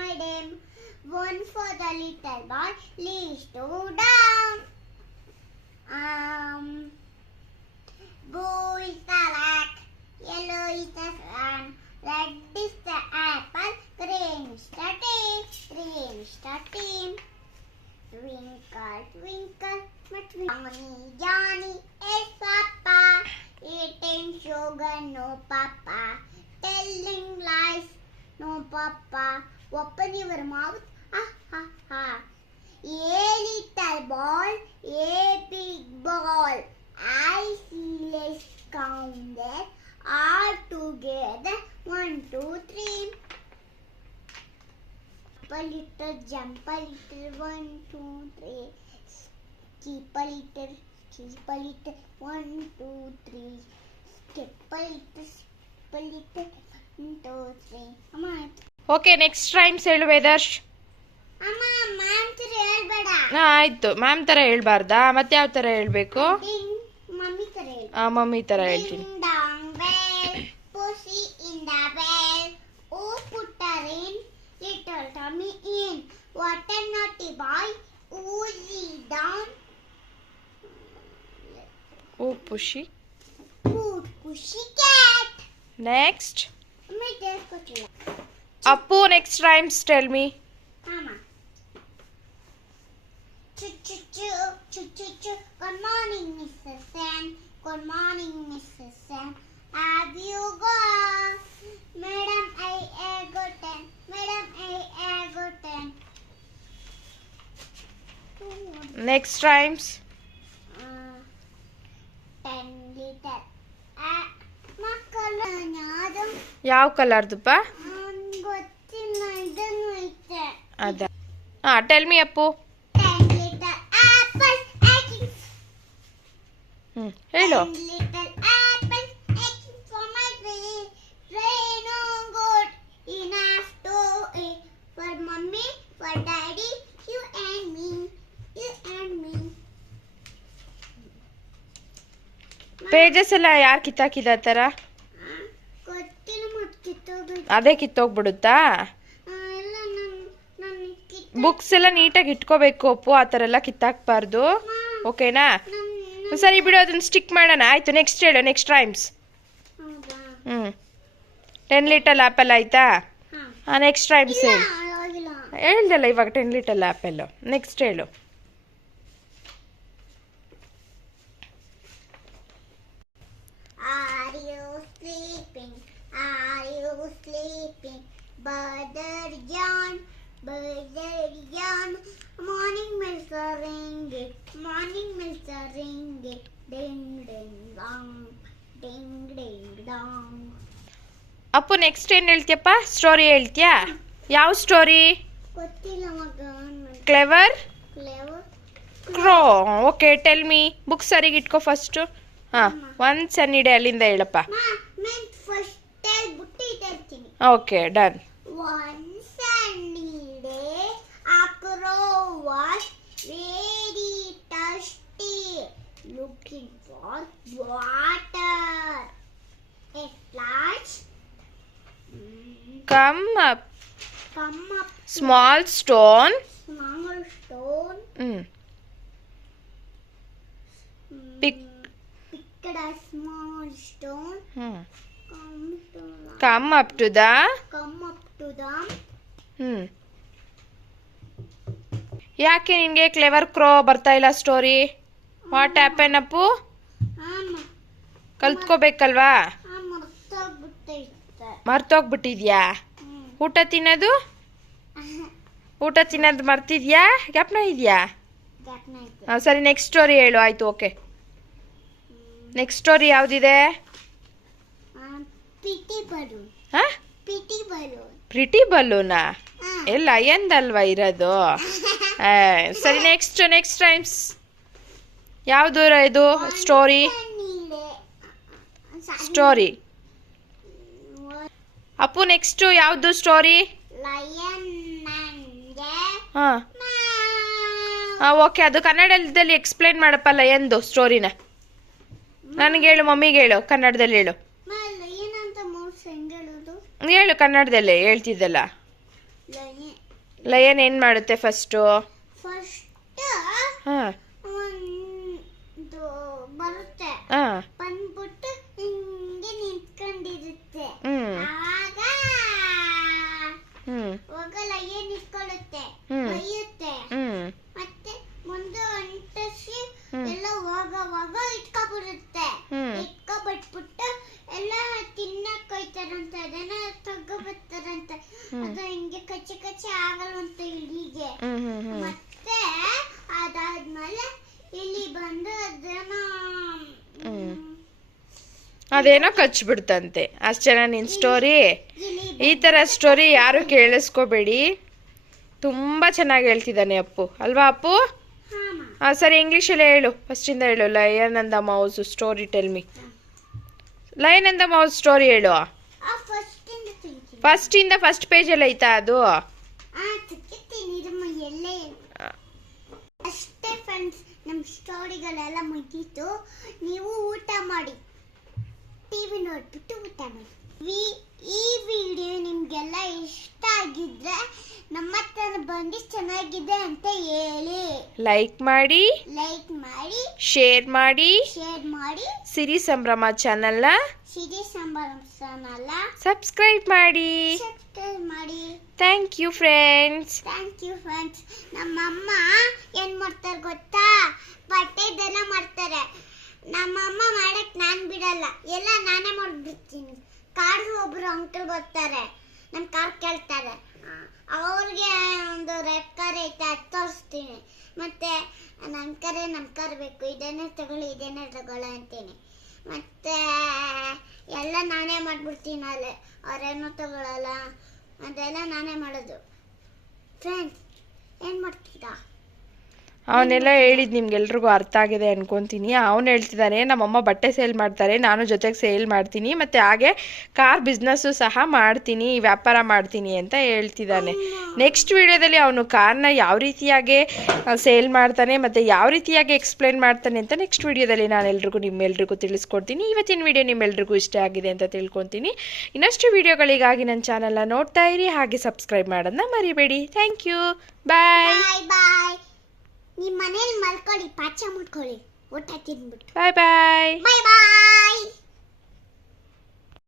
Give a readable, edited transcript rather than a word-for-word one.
made him. One for the little boy leads to down. Blue is the rat, yellow is the sun, red is the apple, green is the tea, green is the team. Twinkle, twinkle, Johnny, Johnny is Papa, eating sugar, no Papa, telling lies, no Papa, open your mouth, ha ha ha. A little ball, a big ball, I see let's count them all together, 1, 2, 3. Jump a little, 1, 2, 3. Keep a little, 1, 2, 3. Skip a little, 1, 2, 3. Amma. Okay, next rhymes ಹೇಳು ವೇದರ್ಶ್. ಅಮ್ಮ ma'am ತರ ಹೇಳ್ಬೇಡ. ಆಯ್ತು, ma'am ತರ ಹೇಳ್ಬಾರ್ದಾ? ಮತ್ತೆ ಯಾವ ತರ ಹೇಳ್ಬೇಕು? ಮಮ್ಮಿ ತರ ಹೇಳು. ಮಮ್ಮಿ ತರ ಹೇಳ್ತೀನಿ. Pussy in the bell, who put her in? Little Tommy in. What a naughty boy, who's down? Oh, pushy. Good pushy cat. Next. Me just got you. Appu, next rhymes tell me. Mama. Choo. Good morning, Mrs. Sam. Good morning, Mrs. Sam. Have you gone? Madam, I got 10. Madam, I got 10. Next rhymes. 10 liter. ಮಕ್ಕಳು ಯಾವುದು? ಯಾವ ಕಲರ್ದುಪ್ಪ? ಗೊತ್ತಿಲ್ಲ, ಇದನ್ನು ಐತೆ. ಅದ. Tell me Appu. 10 liter apple aching. ಹೇಳು. 10 liter apple aching for my tree. Rain on good enough to eat. For mommy, for daddy, you and me. Pages ಎಲ್ಲ ಯಾರು ಕಿತ್ತಾಕಿದ ತರ? ಗೊತ್ತಿಲ್ಲ, ಮತ್ತೆ ಕಿತ್ತೋಗ್ಬಿಟ್ಟು. ಅದೇ ಕಿತ್ತೋಗ್ಬಿಡುತ್ತಾ? ಬುಕ್ಸ್ ಎಲ್ಲ ನೀಟಾಗಿ ಇಟ್ಕೋಬೇಕು ಅಪ್ಪು, ಆ ಥರ ಎಲ್ಲ ಕಿತ್ತಾಕ್ಬಾರ್ದು. ಓಕೆನಾ? ಸರಿ ಬಿಡು, ಅದನ್ನ ಸ್ಟಿಕ್ ಮಾಡೋಣ. ಆಯ್ತು, ನೆಕ್ಸ್ಟ್ ಹೇಳು. Next rhymes. 10 ಲೀಟರ್ ಆ್ಯಪಲ್ ಆಯ್ತಾ? ನೆಕ್ಸ್ಟ್ ರೈಮ್ಸ್ ಹೇಳು. ಹೇಳ್ದಲ್ಲ ಇವಾಗ 10 ಲೀಟರ್ ಆ್ಯಪಲ್. ನೆಕ್ಸ್ಟ್ ಹೇಳು. Are you sleeping? Brother John, morning bells are ringing, ding ding dong, ding ding dong. Appu next ಏನು ಹೇಳ್ತೀಯಪ್ಪ? ಸ್ಟೋರಿ ಹೇಳ್ತೀಯಾ? ಯಾವ ಸ್ಟೋರಿ? ಗೊತ್ತಿಲ್ಲ ಮಗ. Clever crow. Okay, tell me. Book ಸರಿಗೆ ಇಟ್ಕೋ ಫಸ್ಟು. ಒಂದು ಸನ್ನಿಡೆ ಅಲ್ಲಿಂದ ಹೇಳಪ್ಪ. Okay, done. One sunny day, a crow was very thirsty, looking for water. At last, come up. Small stone. Picked a small stone. Come up to the. ಯಾಕೆ ನಿನ್ಗೆ clever crow ಬರ್ತಾ ಇಲ್ಲ story? What happen Appu? ಕಲ್ತ್ಕೋಬೇಕಲ್ವಾ? ಮರ್ತೋಗ್ಬಿಟ್ಟಿದ್ಯಾ? ಊಟ ತಿನ್ನೋದು ಮರ್ತಿದ್ಯಾ? ಜ್ಞಾಪನ ಇದೆಯಾ? ಸರಿ, ನೆಕ್ಸ್ಟ್ ಸ್ಟೋರಿ ಹೇಳು. ಆಯ್ತು, ಓಕೆ. ನೆಕ್ಸ್ಟ್ ಸ್ಟೋರಿ ಯಾವುದಿದೆ? ಪ್ರಿಟಿ ಬಲೂನಾ? ಎಲ್ಲ ಎಂದಲ್ವಾ ಇರೋದು? ಸರಿ, ನೆಕ್ಸ್ಟ್ ರೈಮ್ಸ್ ಯಾವುದು ಇದು? ಸ್ಟೋರಿ ಅಪ್ಪು, ನೆಕ್ಸ್ಟ್ ಯಾವುದು ಸ್ಟೋರಿ? ಓಕೆ, ಅದು ಕನ್ನಡದಲ್ಲಿ ಎಕ್ಸ್ಪ್ಲೈನ್ ಮಾಡಪ್ಪ ಲಯನ್ದು ಸ್ಟೋರಿನ. ನನಗೆ ಹೇಳು, ಮಮ್ಮಿಗೆ ಹೇಳು, ಕನ್ನಡದಲ್ಲಿ ಹೇಳು. ಹೇಳು, ಕನ್ನಡದಲ್ಲೇ ಹೇಳ್ತಿದ್ದಲ್ಲ. ಲಯನ್ ಏನು ಮಾಡುತ್ತೆ ಫಸ್ಟು? ಫಸ್ಟ್ ಹಾಂ ಒಂದು ಬರುತ್ತೆ, ಹಾಂ ಬಂದ್ಬಿಟ್ಟು ಹಿಂಗೆ ನಿಂತ್ಕೊಂಡಿರುತ್ತೆ. ಹ್ಞೂ ಆಗ ಹ್ಞೂ ಹೋಗಲ್ಲ, ಏನ್ ನಿಂತ್ಕೊಳ್ಳುತ್ತೆ, ಹ್ಮ್. ಬೈಯುತ್ತೆ. ಹ್ಞೂ ಮತ್ತೆ ಮುಂದೆ ಅಂಟಿಸಿ ಹ್ಮ್. ಎಲ್ಲ ಹೋಗೋವಾಗ ಇಟ್ಕೊಬಿಡುತ್ತೆ. ಹ್ಮ್. ಇಟ್ಕೊಬಿಟ್ಬಿಟ್ಟು ಎಲ್ಲ ತಿನ್ನಕ್ ಹೋಯ್ತಾರಂತ, ಅದನ್ನ ತಗೋಬರ್ತಾರಂತ. ಹ್ಮ್. ಅದು ಹಿಂಗೆ ಕಚ್ಚಿ ಕಚ್ಚಿ ಆಗಲ್ವಂತ ಇಲಿಗೆ. ಹ್ಞೂ ಹ್ಞೂ ಹ್ಞೂ ಮತ್ತೆ ಅದಾದ್ಮೇಲೆ ಇಲ್ಲಿ ಬಂದು ಅದನ್ನ ಹ್ಮ್. ಅದೇನೋ ಕಚ್ಬಿಡ್ತಂತೆ. ಅಷ್ಟೇನಾ ನಿನ್ನ ಸ್ಟೋರಿ? ಇಲಿ ಈ ಥರ ಸ್ಟೋರಿ ಯಾರು ಕೇಳಿಸ್ಕೋಬೇಡಿ, ತುಂಬ ಚೆನ್ನಾಗಿ ಹೇಳ್ತಿದ್ದಾನೆ ಅಪ್ಪು, ಅಲ್ವಾ ಅಪ್ಪು? ಹಾಮ ಹಾಂ ಸರಿ, ಇಂಗ್ಲೀಷಲ್ಲೇ ಹೇಳು, ಫಸ್ಟಿಂದ ಹೇಳು. Lion and the mouse story tell me. Lion and the mouse story ಹೇಳು. ಫಸ್ಟ್ ಇಂದ ತೆಗಿತೀನಿ. ಫಸ್ಟಿಂದ ಫಸ್ಟ್ ಪೇಜಲ್ಲಿ ಐತಾ ಅದು? ತೆಗಿತೀನಿ ಇರಮ್ಮ, ಎಲ್ಲೇ ಅಷ್ಟೇ ಫ್ರೆಂಡ್ಸ್. ನಮ್ಮ ಸ್ಟೋರಿಗಳೆಲ್ಲ ಮುಗೀತು. ನೀವು ಊಟ ಮಾಡಿ, ಟಿವಿ ನೋಡ್ಬಿಟ್ಟು ಊಟ ಮಾಡಿ. ಈ ವಿಡಿಯೋ ನಿಮ್ಗೆಲ್ಲ ಇಷ್ಟ ಆಗಿದ್ರೆ ನಮ್ಮ ಹತ್ರ ಬಂದು ಚೆನ್ನಾಗಿದೆ ಅಂತ ಹೇಳಿ, ಲೈಕ್ ಮಾಡಿ, ಶೇರ್ ಮಾಡಿ, ಸಿರಿ ಸಂಭ್ರಮ ಚಾನಲ್ನ ಸಿರಿ ಸಂಭ್ರಮನಲ್ಲ ಸಬ್ಸ್ಕ್ರೈಬ್ ಮಾಡಿ. Thank you friends. ನಮ್ಮಮ್ಮ ಏನ್ ಮಾಡ್ತಾರೆ ಗೊತ್ತಾ? ಬಟ್ಟೆದೆಲ್ಲ ಮಾಡ್ತಾರೆ. ನಮ್ಮಮ್ಮ ಮಾಡಕ್ ನಾನ್ ಬಿಡಲ್ಲ, ಎಲ್ಲ ನಾನೇ ಮಾಡ್ಬಿಡ್ತೀನಿ. ಕಾರ್ ಒಬ್ರು ಅಂಕಲ್ ಬರ್ತಾರೆ, ನಮ್ ಕಾರ್ ಕೇಳ್ತಾರೆ, ಅವ್ರಿಗೆ ಒಂದು ರೆಡ್ ಕಾರ್ ಐತೆ, ಅದು ತೋರಿಸ್ತೀನಿ. ಮತ್ತೆ ನಮ್ ಕಾರ್ ಬೇಕು, ಇದೇನೇ ತಗೊಳ್ಳ ಅಂತೀನಿ. ಮತ್ತೆ ಎಲ್ಲ ನಾನೇ ಮಾಡ್ಬಿಡ್ತೀನಿ. ಅಲ್ಲೇ ಅವ್ರೇನೋ ತಗೊಳ್ಳಲ್ಲ, ಅದೆಲ್ಲ ನಾನೇ ಮಾಡೋದು. ಫ್ರೆಂಡ್ಸ್, ಏನ್ ಮಾಡ್ತೀರಾ? ಅವನ್ನೆಲ್ಲ ಹೇಳಿದ್ ನಿಮ್ಗೆಲ್ರಿಗೂ ಅರ್ಥ ಆಗಿದೆ ಅನ್ಕೊಂತೀನಿ. ಅವನು ಹೇಳ್ತಿದ್ದಾನೆ ನಮ್ಮಮ್ಮ ಬಟ್ಟೆ ಸೇಲ್ ಮಾಡ್ತಾರೆ, ನಾನು ಜೊತೆಗೆ ಸೇಲ್ ಮಾಡ್ತೀನಿ, ಮತ್ತು ಹಾಗೆ ಕಾರ್ ಬಿಸ್ನೆಸ್ಸು ಸಹ ಮಾಡ್ತೀನಿ, ವ್ಯಾಪಾರ ಮಾಡ್ತೀನಿ ಅಂತ ಹೇಳ್ತಿದ್ದಾನೆ. ನೆಕ್ಸ್ಟ್ ವಿಡಿಯೋದಲ್ಲಿ ಅವನು ಕಾರ್ನ ಯಾವ ರೀತಿಯಾಗಿ ಸೇಲ್ ಮಾಡ್ತಾನೆ ಮತ್ತು ಯಾವ ರೀತಿಯಾಗಿ ಎಕ್ಸ್ಪ್ಲೇನ್ ಮಾಡ್ತಾನೆ ಅಂತ ನೆಕ್ಸ್ಟ್ ವಿಡಿಯೋದಲ್ಲಿ ನಾನು ನಿಮ್ಮೆಲ್ರಿಗೂ ತಿಳಿಸ್ಕೊಡ್ತೀನಿ. ಇವತ್ತಿನ ವಿಡಿಯೋ ನಿಮ್ಮೆಲ್ರಿಗೂ ಇಷ್ಟ ಆಗಿದೆ ಅಂತ ತಿಳ್ಕೊತೀನಿ. ಇನ್ನಷ್ಟು ವಿಡಿಯೋಗಳಿಗಾಗಿ ನನ್ನ ಚಾನಲ್ನ ನೋಡ್ತಾ ಇರಿ, ಹಾಗೆ ಸಬ್ಸ್ಕ್ರೈಬ್ ಮಾಡೋದನ್ನ ಮರಿಬೇಡಿ. ಥ್ಯಾಂಕ್ ಯು, ಬಾಯ್. ನಿಮ್ಮ ಮನೇಲಿ ಮಲ್ಕೊಳ್ಳಿ, ಪಾಚ ಮಾಡ್ಕೊಳ್ಳಿ, ಊಟ ತಿಂದ್ಬಿಟ್ಟು. ಬಾಯ್ ಬಾಯ್. ಬಾಯ್.